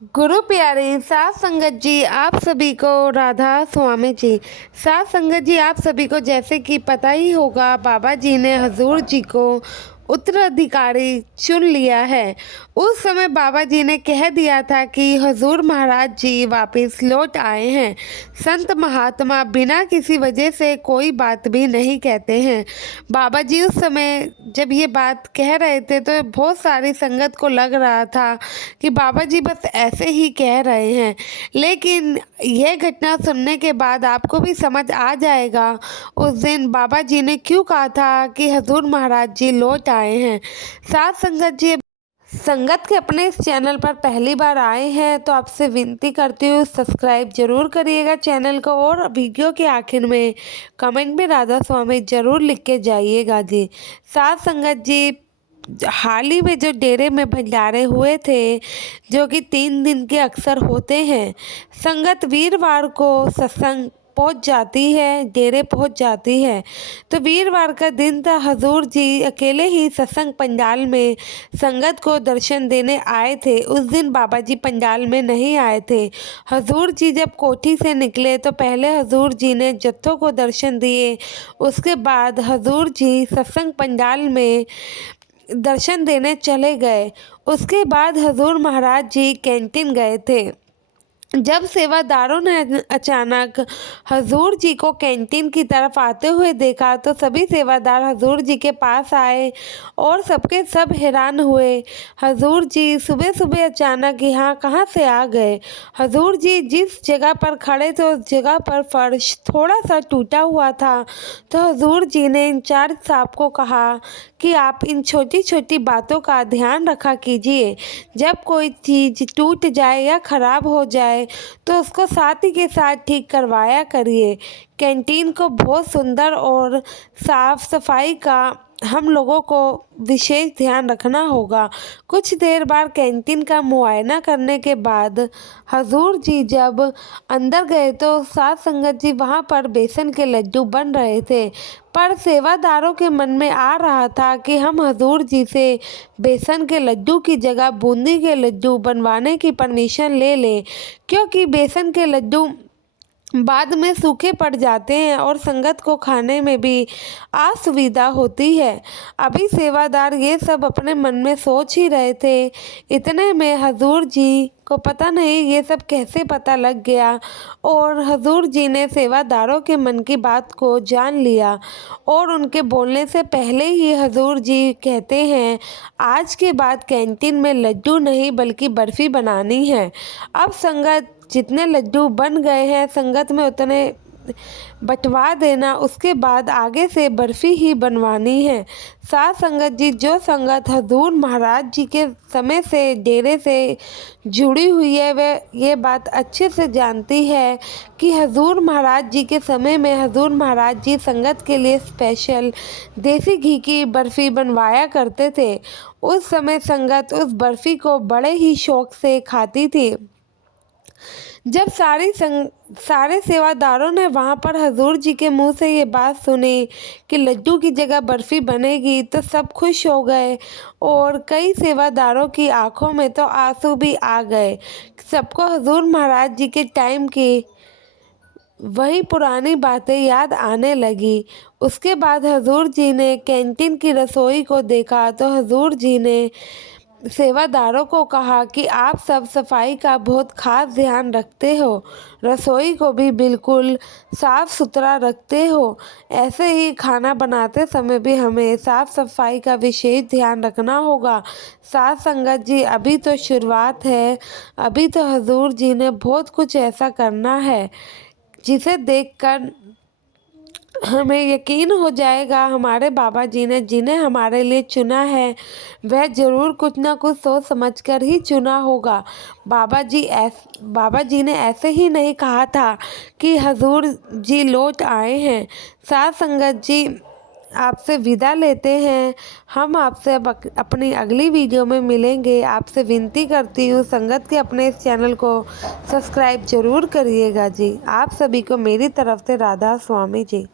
गुरु प्यारे साध संगत जी, आप सभी को राधा स्वामी जी। साध संगत जी, आप सभी को जैसे कि पता ही होगा, बाबा जी ने हजूर जी को उत्तराधिकारी चुन लिया है। उस समय बाबा जी ने कह दिया था कि हजूर महाराज जी वापस लौट आए हैं। संत महात्मा बिना किसी वजह से कोई बात भी नहीं कहते हैं। बाबा जी उस समय जब ये बात कह रहे थे तो बहुत सारी संगत को लग रहा था कि बाबा जी बस ऐसे ही कह रहे हैं, लेकिन यह घटना सुनने के बाद आपको भी समझ आ जाएगा उस दिन बाबा जी ने क्यों कहा था कि हजूर महाराज जी लौट आए हैं। साथ संगत जी, संगत के अपने इस चैनल पर पहली बार आए हैं तो आपसे विनती करती हूँ, सब्सक्राइब जरूर करिएगा चैनल को, और वीडियो के आखिर में कमेंट में राधा स्वामी जरूर लिख के जाइएगा जी। साथ संगत जी, हाल ही में जो डेरे में भंडारे हुए थे, जो कि 3 दिन के अक्सर होते हैं, संगत वीरवार को सत्संग पहुंच जाती है, डेरे पहुंच जाती है। तो वीरवार का दिन था, हजूर जी अकेले ही सत्संग पंडाल में संगत को दर्शन देने आए थे। उस दिन बाबा जी पंडाल में नहीं आए थे। हजूर जी जब कोठी से निकले तो पहले हजूर जी ने जत्थों को दर्शन दिए, उसके बाद हजूर जी सत्संग पंडाल में दर्शन देने चले गए। उसके बाद हजूर महाराज जी कैंटीन गए थे। जब सेवादारों ने अचानक हजूर जी को कैंटीन की तरफ आते हुए देखा तो सभी सेवादार हजूर जी के पास आए और सबके सब हैरान हुए। हजूर जी सुबह सुबह अचानक यहाँ कहाँ से आ गए। हजूर जी जिस जगह पर खड़े थे उस जगह पर फर्श थोड़ा सा टूटा हुआ था। तो हजूर जी ने इंचार्ज साहब को कहा कि आप इन छोटी छोटी बातों का ध्यान रखा कीजिए। जब कोई चीज़ टूट जाए या ख़राब हो जाए तो उसको साथ ही के साथ ठीक करवाया करिए। कैंटीन को बहुत सुंदर और साफ सफाई का हम लोगों को विशेष ध्यान रखना होगा। कुछ देर बाद कैंटीन का मुआयना करने के बाद हजूर जी जब अंदर गए तो साथ संगत जी वहाँ पर बेसन के लड्डू बन रहे थे, पर सेवादारों के मन में आ रहा था कि हम हजूर जी से बेसन के लड्डू की जगह बूंदी के लड्डू बनवाने की परमिशन ले लें, क्योंकि बेसन के लड्डू बाद में सूखे पड़ जाते हैं और संगत को खाने में भी असुविधा होती है। अभी सेवादार ये सब अपने मन में सोच ही रहे थे, इतने में हजूर जी को पता नहीं ये सब कैसे पता लग गया और हजूर जी ने सेवादारों के मन की बात को जान लिया और उनके बोलने से पहले ही हजूर जी कहते हैं, आज के बाद कैंटीन में लड्डू नहीं बल्कि बर्फ़ी बनानी है। अब संगत जितने लड्डू बन गए हैं संगत में उतने बंटवा देना, उसके बाद आगे से बर्फ़ी ही बनवानी है। साथ संगत जी, जो संगत हजूर महाराज जी के समय से डेरे से जुड़ी हुई है वह ये बात अच्छे से जानती है कि हजूर महाराज जी के समय में हजूर महाराज जी संगत के लिए स्पेशल देसी घी की बर्फ़ी बनवाया करते थे। उस समय संगत उस बर्फ़ी को बड़े ही शौक़ से खाती थी। जब सारे सेवादारों ने वहाँ पर हजूर जी के मुंह से ये बात सुनी कि लड्डू की जगह बर्फ़ी बनेगी तो सब खुश हो गए और कई सेवादारों की आंखों में तो आंसू भी आ गए। सबको हजूर महाराज जी के टाइम की वही पुरानी बातें याद आने लगी। उसके बाद हजूर जी ने कैंटीन की रसोई को देखा तो हजूर जी ने सेवादारों को कहा कि आप सब सफाई का बहुत खास ध्यान रखते हो, रसोई को भी बिल्कुल साफ़ सुथरा रखते हो, ऐसे ही खाना बनाते समय भी हमें साफ़ सफाई का विशेष ध्यान रखना होगा। साथ संगत जी, अभी तो शुरुआत है, अभी तो हजूर जी ने बहुत कुछ ऐसा करना है जिसे देखकर हमें यकीन हो जाएगा हमारे बाबा जी ने जिन्हें हमारे लिए चुना है वह ज़रूर कुछ ना कुछ सोच समझ कर ही चुना होगा। बाबा जी ने ऐसे ही नहीं कहा था कि हजूर जी लौट आए हैं। साथ संगत जी, आपसे विदा लेते हैं। हम आपसे अब अपनी अगली वीडियो में मिलेंगे। आपसे विनती करती हूँ, संगत के अपने इस चैनल को सब्सक्राइब ज़रूर करिएगा जी। आप सभी को मेरी तरफ से राधा स्वामी जी।